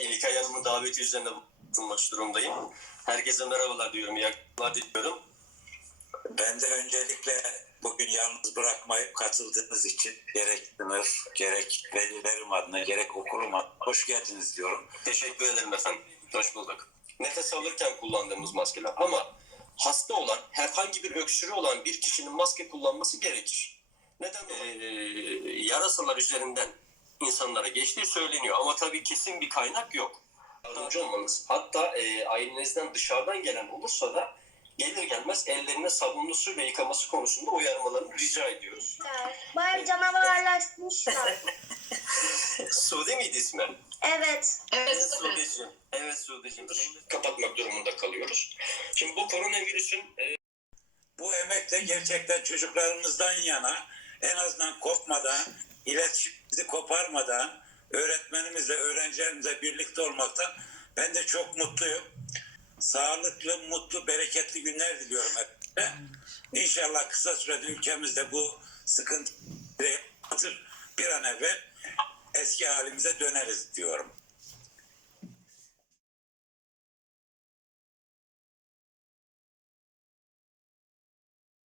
İlkay Hanım'ın daveti üzerine bulunmak durumdayım. Herkese merhabalar diyorum. İyi akşamlar diliyorum. Ben de öncelikle bugün yalnız bırakmayıp katıldığınız için gerek sınıf, gerek velilerim adına, gerek okulum adına hoş geldiniz diyorum. Teşekkür ederim efendim. Hoş bulduk. Nefes alırken kullandığımız maskeler ama hasta olan, herhangi bir öksürüğü olan bir kişinin maske kullanması gerekir. Neden? Ee, yarasalar üzerinden insanlara geçtiği söyleniyor ama tabii kesin bir kaynak yok. Yardımcı olmanız. Hatta e, ailenizden dışarıdan gelen olursa da gelir gelmez ellerine sabunlu suyla yıkaması konusunda uyarmalarını rica ediyoruz. Baya canavarlaşmışlar. Sude miydi ismi? Evet. Evet Sude'cim. Evet Sude'cim. Kapatmak durumunda kalıyoruz. Şimdi bu koronavirüsün e, Bu emekle gerçekten çocuklarımızdan yana en azından kopmadan, iletişimimizi koparmadan öğretmenimizle, öğrencilerimizle birlikte olmaktan ben de çok mutluyum. Sağlıklı, mutlu, bereketli günler diliyorum hepinize. İnşallah kısa sürede ülkemizde bu sıkıntıyı atır bir an evvel eski halimize döneriz diyorum.